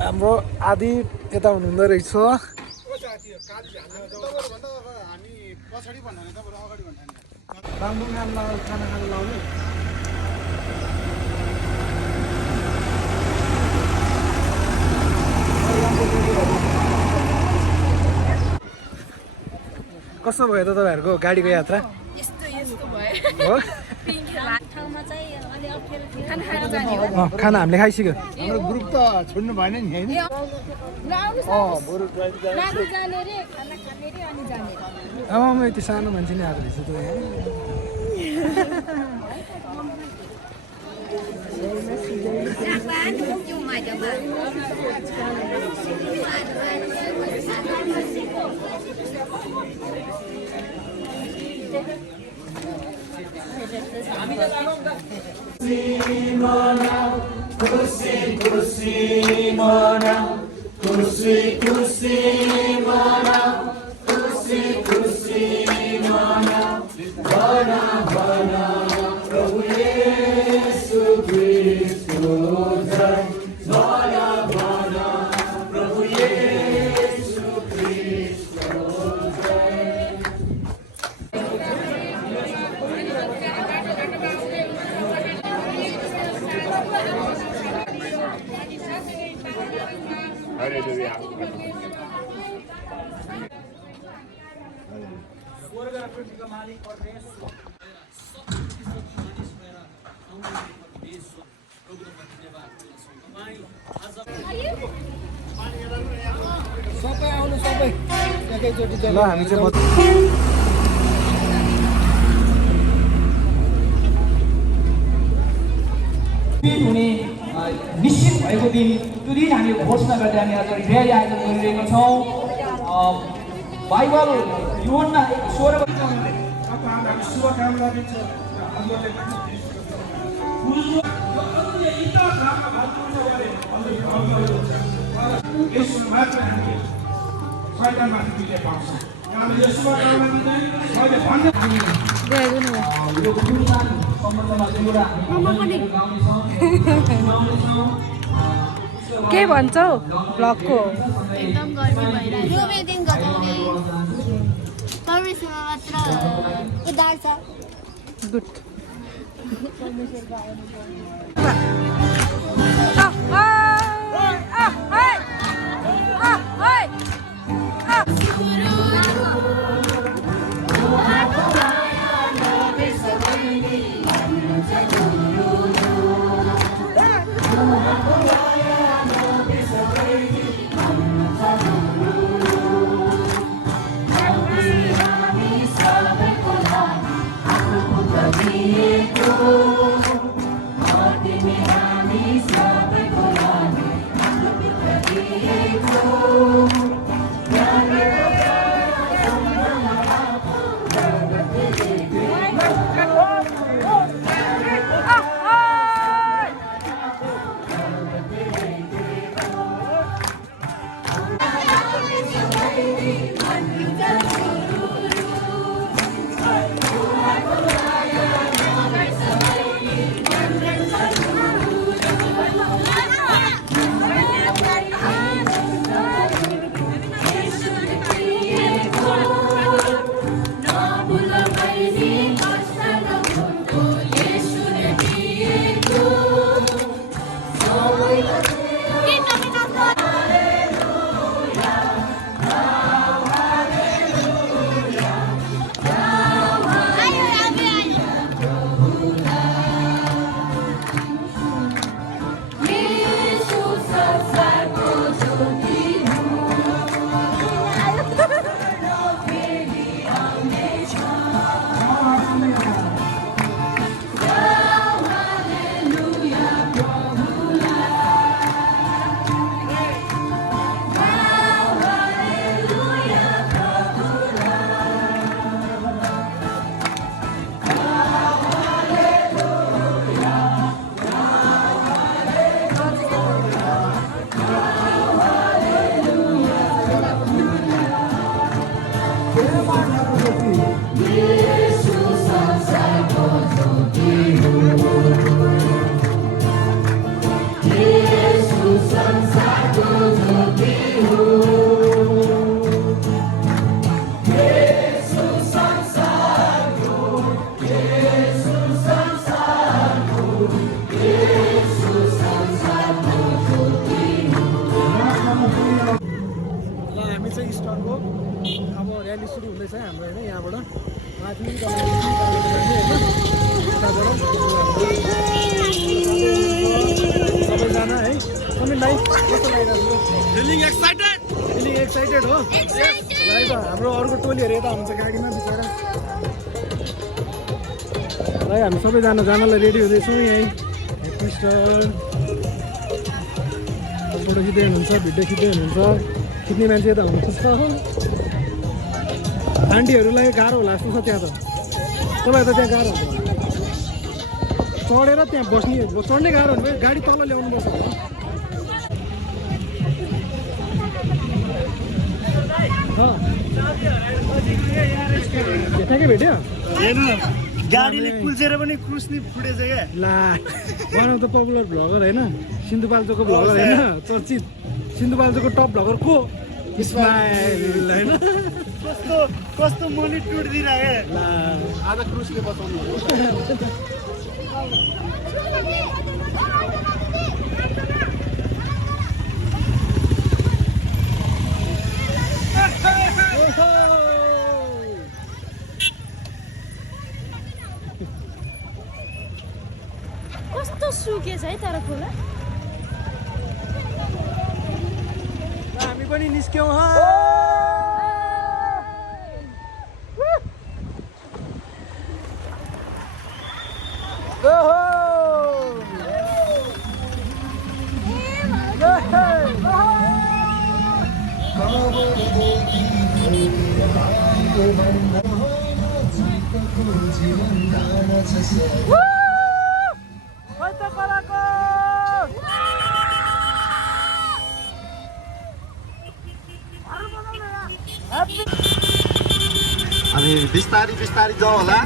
हाम्रो आदि यता हुनुहुँदो रहेछ। खाना खानु लाउने कस्तो भयो त तपाईँहरूको गाडीको यात्रा? खाना हामीले खाइसक्यो। हाम्रो ग्रुप त छोड्नु भएन नि हैन? आमा यति सानो मान्छे नै आएको रहेछ त यहाँ। खुसी खुसी मनाऊ, खुसी खुसी मनाऊ, खुसी खुसी मनाऊ, बना बना प्रभु येशू ख्रीष्टको जय, बना बना प्रभु येशू ख्रीष्टको जय। हालेलुया। सबै आउनु सबै एकैचोटि ल हामी चाहिँ हुने निश्चित भएको दिन त्यो दिन हामी घोषणा गर्दै हामी आज र्याली आयोजन गरिरहेका छौँ। बाइबल यूहन्ना 16 शुभकामना दिन्छ। के भन्छौ ब्लगको? एकदम गर्मी भइरहेको छ। दिन गजाउने परमेश्वरमा मात्र उद्धार छ। गुड। जाँदैछ हाम्रो होइन यहाँबाट माथि सबैजना है समीर भाइ कस्तो लागिरहेको छ फिलिङ एक्साइटेड हो है त हाम्रो अर्को टोलीहरू यता हुन्छ गाडीमा बिचरा है हामी सबैजना जानलाई रेडी हुँदैछौँ यहीँ क्रिस्टल फोटो खिच्दै हुनुहुन्छ भिडियो खिच्दै हुनुहुन्छ खिच्ने मान्छे त हुनुहुन्छ आन्टीहरूलाई गाह्रो होला जस्तो छ त्यहाँ त तपाईँ त त्यहाँ गाह्रो हुन्छ चढेर त्यहाँ बस्ने चढ्ने गाह्रो हुनु गाडी तल ल्याउनुपर्छ ठ्याक्कै भेट्यो गाडीले कुल्चेर पनि क्रुसले फुटेछ क्या ला one of the popular vlogger होइन सिन्धुपाल्चोकको भ्लगर होइन चर्चित सिन्धुपाल्चोकको टप भ्लगर को इस्माइल होइन कस्तो मनी टुट दिइराख्यो आज क्रुसले बताउनु कस्तो सुकेछ है तर खोला हामी पनि निस्क्यौँ हामी बिस्तारी बिस्तारी जाउँ होला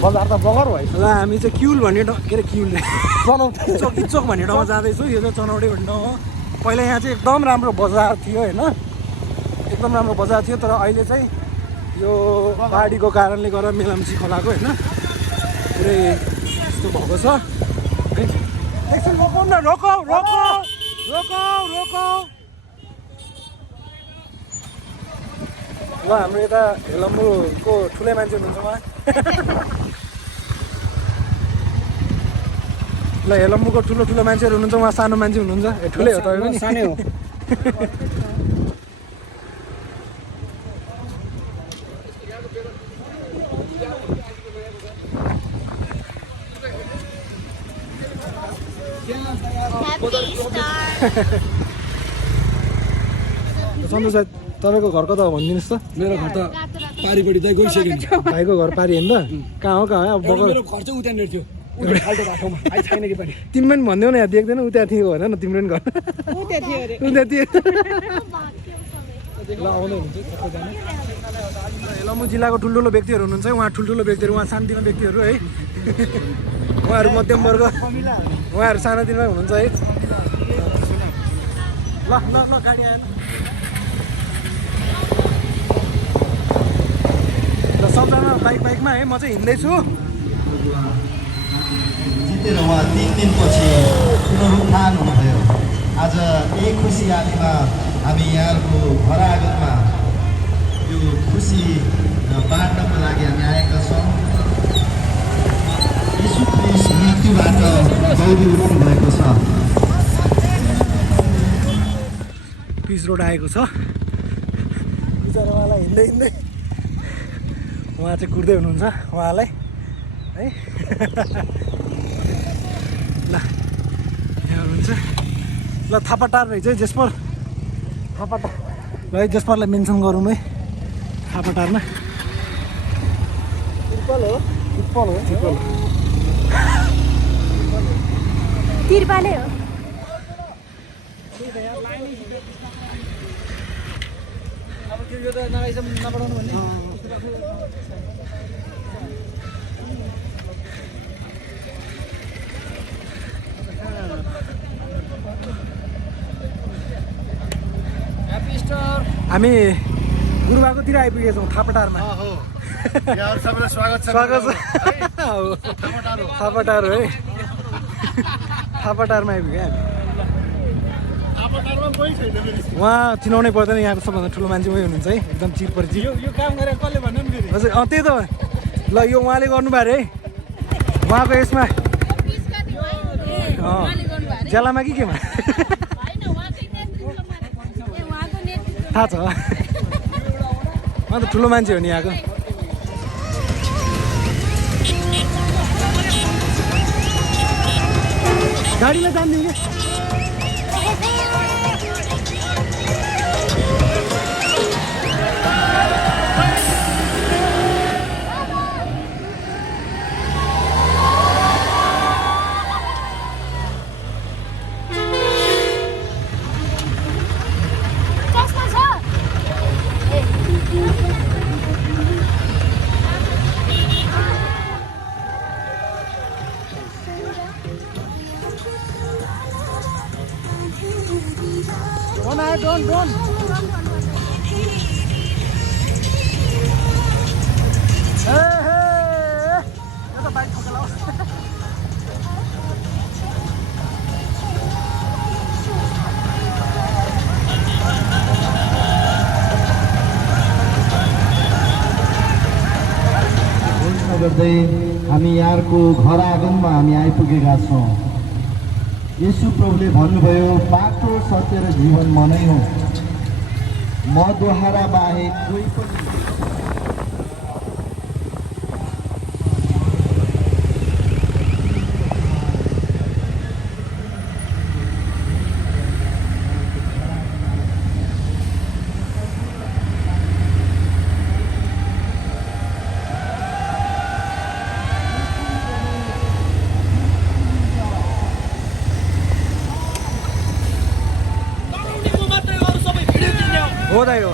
बजार त बगर भएछ ल हामी चाहिँ क्युल भन्ने के अरे क्युल चनौट इचोक भन्ने ठाउँमा जाँदैछौँ यो चाहिँ चनौटे भन्ने ठाउँ हो पहिला यहाँ चाहिँ एकदम राम्रो बजार थियो होइन एकदम राम्रो बजार थियो तर अहिले चाहिँ यो बाढीको कारणले गर्दा मेलाम्ची खोलाको होइन पुरै यस्तो भएको छ एकछिन रोकौ न रोकौ रोकौ रोकौ रोकौ ल हाम्रो यता हेलम्बुको ठुलै मान्छे हुनुहुन्छ उहाँ ल हेलम्बुको ठुलो ठुलो मान्छेहरू हुनुहुन्छ उहाँ सानो मान्छे हुनुहुन्छ ठुलै हो तपाईँ पनि सानै हो सन्तोष साहब तपाईँको घर कता हो भनिदिनुहोस् त मेरो घर त पारिपट्टि दाइ गइसक्यो भाइको घर पारि होइन त कहाँ हो अब बगर मेरो घर चाहिँ उतानिर थियो खाल्टो बाटोमा अहिले छैन कि पारि तिमी पनि भनिदेऊ न यहाँ देख्दैन उता थियो होइन न तिम्रो पनि घर उता थियो ल आउँदै हुनुहुन्छ सबैजना हेलम्बु जिल्लाको ठुल्ठुलो व्यक्तिहरू हुनुहुन्छ उहाँ ठुल्ठुलो व्यक्तिहरू उहाँ सानोतिनो व्यक्तिहरू है उहाँहरू मध्यम वर्ग उहाँहरू सानोतिनो हुनुहुन्छ है ल ल ल गाडी आएन ल सबजना बाइकमा है म चाहिँ हिँड्दैछु जितेर उहाँ 3 दिनपछि पुनरुत्थान हुनुभयो आज यही खुसी आदिमा हामी यहाँहरूको घर आगतमा यो खुसी बाँड्नको लागि हामी आएका छौँ यीशु ख्रीष्ट मृत्युबाट दौडी उठ्नु भएको छ पिच रोड आएको छ बिचरा उहाँलाई हिँड्दै हिँड्दै उहाँ चाहिँ कुर्दै हुनुहुन्छ उहाँलाई है ल यहाँ हुनुहुन्छ ल थापाटार रहेछ है जेस्पर थापाटार ल है जेस्परलाई मेन्सन गरौँ है थापाटारमा पिपल हो तिरपाले हो अब त्यो यो त नगाइसम्म नपढाउनु भन्ने हामी गुरुबाकोतिर आइपुगेछौँ थापाटारमा यहाँहरू सबैलाई स्वागत छ स्वागत छ थापाटार है थापाटारमा आइपुग्यो हामी थापाटारमा कोही छैन फेरि उहाँ चिनाउनै पर्दैन यहाँको सबभन्दा ठुलो मान्छे उही हुनुहुन्छ है एकदम चिरपरिचि यो काम गरेर कसले भन्नु नि फेरि हजुर त्यही त ल यो उहाँले गर्नुभयो अरे है उहाँको यसमा ज्यालामा कि केमा थाहा छ उहाँ त ठुलो मान्छे हो नि यहाँको गाडीमा जान्दिउँ क्या Don't. Hey, nó tao bay không cái lâu. गर्दै हामी यहाँको घर आँगनमा हामी आइपुगेका छौँ। येशू प्रभुले भन्नुभयो बाटो सत्य र जीवन म नै हो, मद्वारा बाहेक कोही पनि हो दाइ हो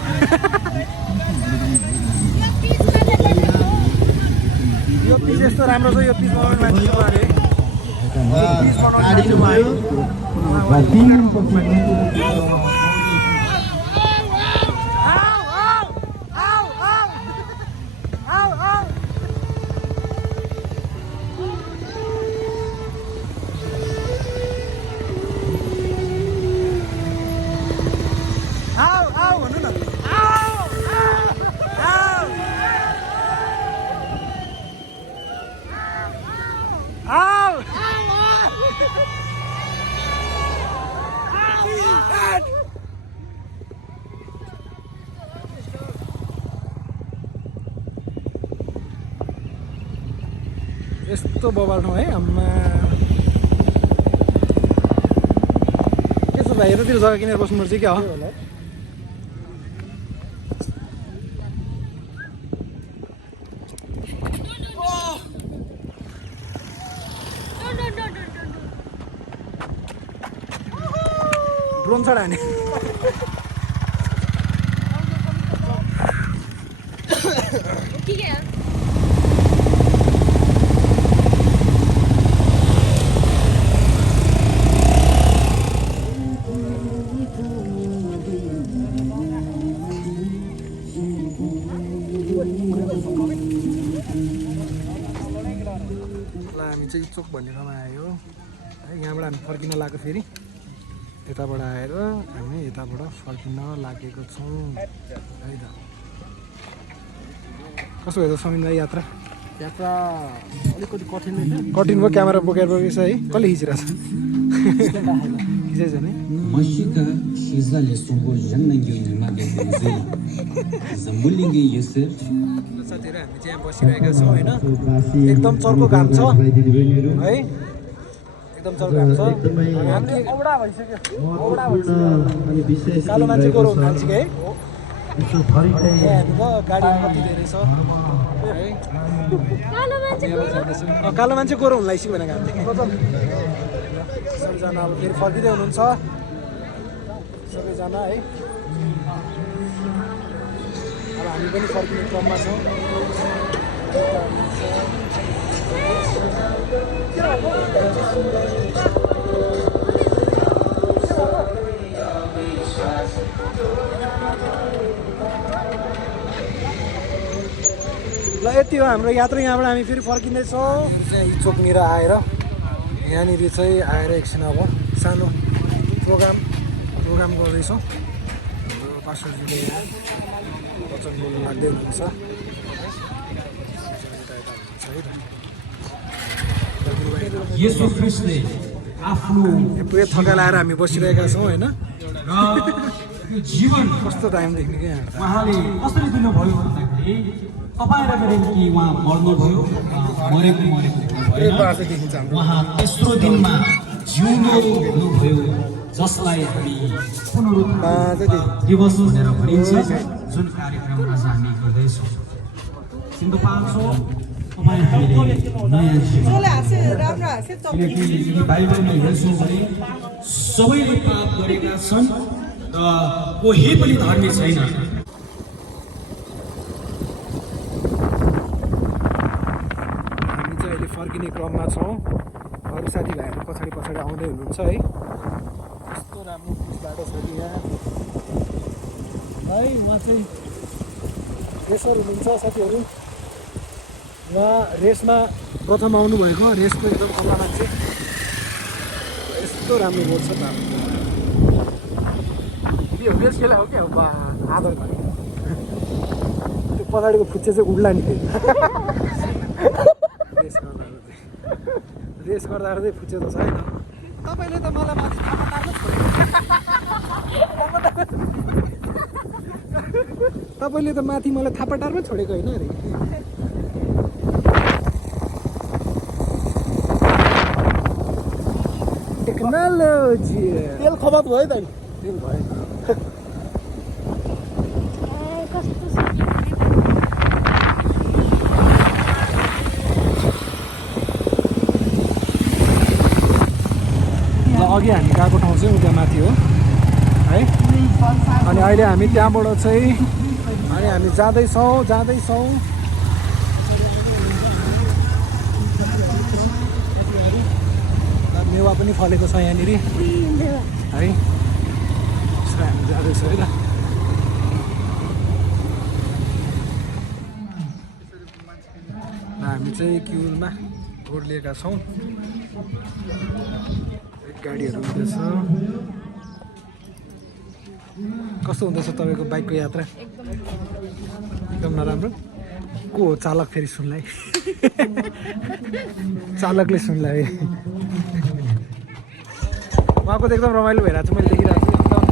यो पिस यस्तो राम्रो छ यो पिस बनाउने मान्छे अरे गाडी भयो र 3 दिनपछि यस्तो बबाल ठाउँ है आम्मा के छ भाइ यतातिर जग्गा किनेर बस्नुपर्छ क्या हो ड्रोन छडा हाने चोक भन्ने ठाउँमा आयो है यहाँबाट हामी फर्किन लागेको फेरि यताबाट आएर हामी यताबाट फर्किन लागेको छौँ है त कसो भयो त समीन भाइ यात्रा अलिकति कठिन कठिन भयो क्यामेरा बोकेर बोकेछ है कसले खिचिरहेछ खिचेछ नि Mashika shizale songo jannangi nimagenge zambulingi yeser साथीहरु हामी चाहिँ यहाँ बसिरहेका छौँ हैन एकदम चर्को घाम छ है एकदम चर्को घाम छ हामी औडा भइसक्यो औडा भइसक्यो अनि विशेष कालो मान्छेको रोग हाल्छ है विश्वभरि हामी त गाडी कति धेरै छ है कालो मान्छे गोरो हुनलाई सी भनेको हामीले सबैजना अब फेरि फर्किँदै हुनुहुन्छ सबैजना है अब हामी पनि फर्किने क्रममा छौँ ल यति हो हाम्रो यात्रा यहाँबाट हामी फेरि फर्किँदैछौँ चोकनिर आएर यहाँनिर चाहिँ आएर एकछिन अब सानो प्रोग्राम गर्दैछौँ हाम्रो पास्टरजीले वचन बोल्नु लाग्दै हुनुहुन्छ येशू ख्रीष्टले आफ्नो पुरै थका लाएर हामी बसिरहेका छौँ होइन यो जीवन कस्तो टाइम देख्ने क्या यहाँ उहाँले कसरी दिनुभयो भन्दाखेरि तपाईँ र मेरो निम्ति उहाँ मर्नुभयो मरेको भयो उहाँ तेस्रो दिनमा जिउनु हुनुभयो जसलाई हामी पुनरुत्थान दिवस भनेर भनिन्छ जुन कार्यक्रम आज हामी गर्दैछौँ सिङ्गो पाउँछौँ तपाईँ हामीले नयाँ जीवन किनकि बाइबलमा हेर्छौँ भने सबैले पाप गरेका छन् र कोही पनि धर्मी छैन फर्किने क्रममा छौँ अरू साथीभाइहरू पछाडि आउँदै हुनुहुन्छ है कस्तो राम्रो बाटो छ कि यहाँ है उहाँ चाहिँ रेसर हुनुहुन्छ साथीहरू उहाँ रेसमा प्रथम आउनुभएको रेसको एकदम कला मान्छे यस्तो राम्रो बोल्छ त यो रेस खेला हो क्या बा आदर भयो त्यो पछाडिको फुच्चे चाहिँ उड्ला नि रेस गर्दा चाहिँ फुच्चे त छैन तपाईँले त मलाई माथि थापाटारमा छोडेको तपाईँले त माथि मलाई थापाटारमा छोडेको होइन अरे टेक्नोलोजी तेल खपत भयो त तेल भयो अघि हामी गएको ठाउँ चाहिँ उता माथि हो है अनि अहिले हामी त्यहाँबाट चाहिँ अनि हामी जाँदैछौँ मेवा पनि फलेको छ यहाँनिर है हामी जाँदैछौँ है ल हामी चाहिँ क्युलमा ओर्लिएका छौँ गाडीहरू हुँदैछ कस्तो हुँदैछ तपाईँको बाइकको यात्रा एकदम नराम्रो को हो चालक फेरि सुन्लाई चालकले सुन्लाई उहाँको त एकदम रमाइलो भइरहेको छ मैले देखिरहेको छु एकदम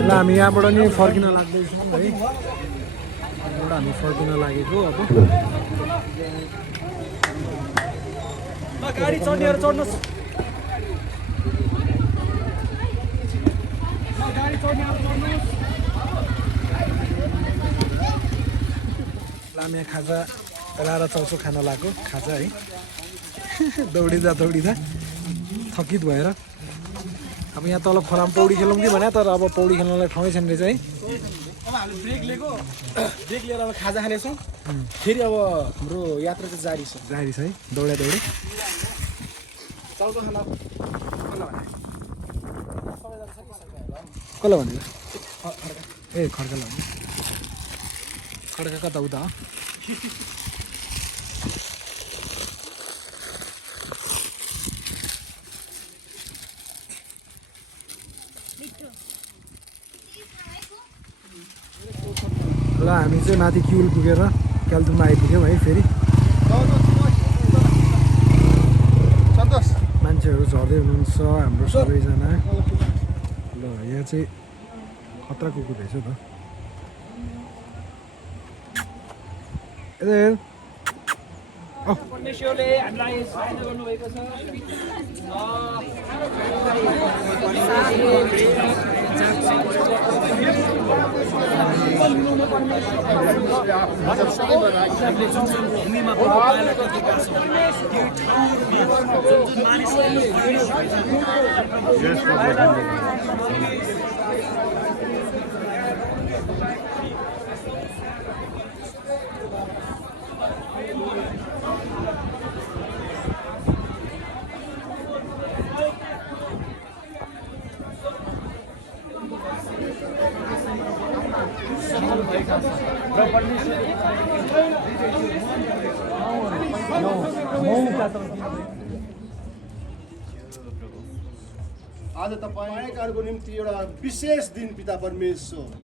ल हामी यहाँबाट नि फर्किन लाग्दैछौँ है यहाँबाट हामी फर्किन लागेको अब गाडी चढ्नेहरू चढ्नुहोस् हामी यहाँ खाजा रारा चौचो खान लाग्यो खाजा है दौडिँदा थकित भएर अब यहाँ तल खोलामा पौडी खेलौँ कि भने तर अब पौडी खेल्नलाई ठाउँै छैन रहेछ है अब हामी ब्रेक लिएर अब खाजा खानेछौँ फेरि अब हाम्रो यात्रा चाहिँ जारी छ है दौडी चाउचाउ खाना कसलाई भनेको ए खड्का खड्का कता उता ल हामी चाहिँ माथि क्युल पुगेर क्याल्टुनमा आइपुग्यौँ है फेरि मान्छेहरू झर्दै हुनुहुन्छ हाम्रो सबैजना ल यहाँ चाहिँ खतरा कुकुर रहेछ त परमेश्वरले हामीलाई सहायता गर्नुभएको छ। भूमिमा पालेको अधिकार छ। यो ठाउँमा जुन मानिसहरूले आज तपाईँहरूको निम्ति एउटा विशेष दिन पिता परमेश्वर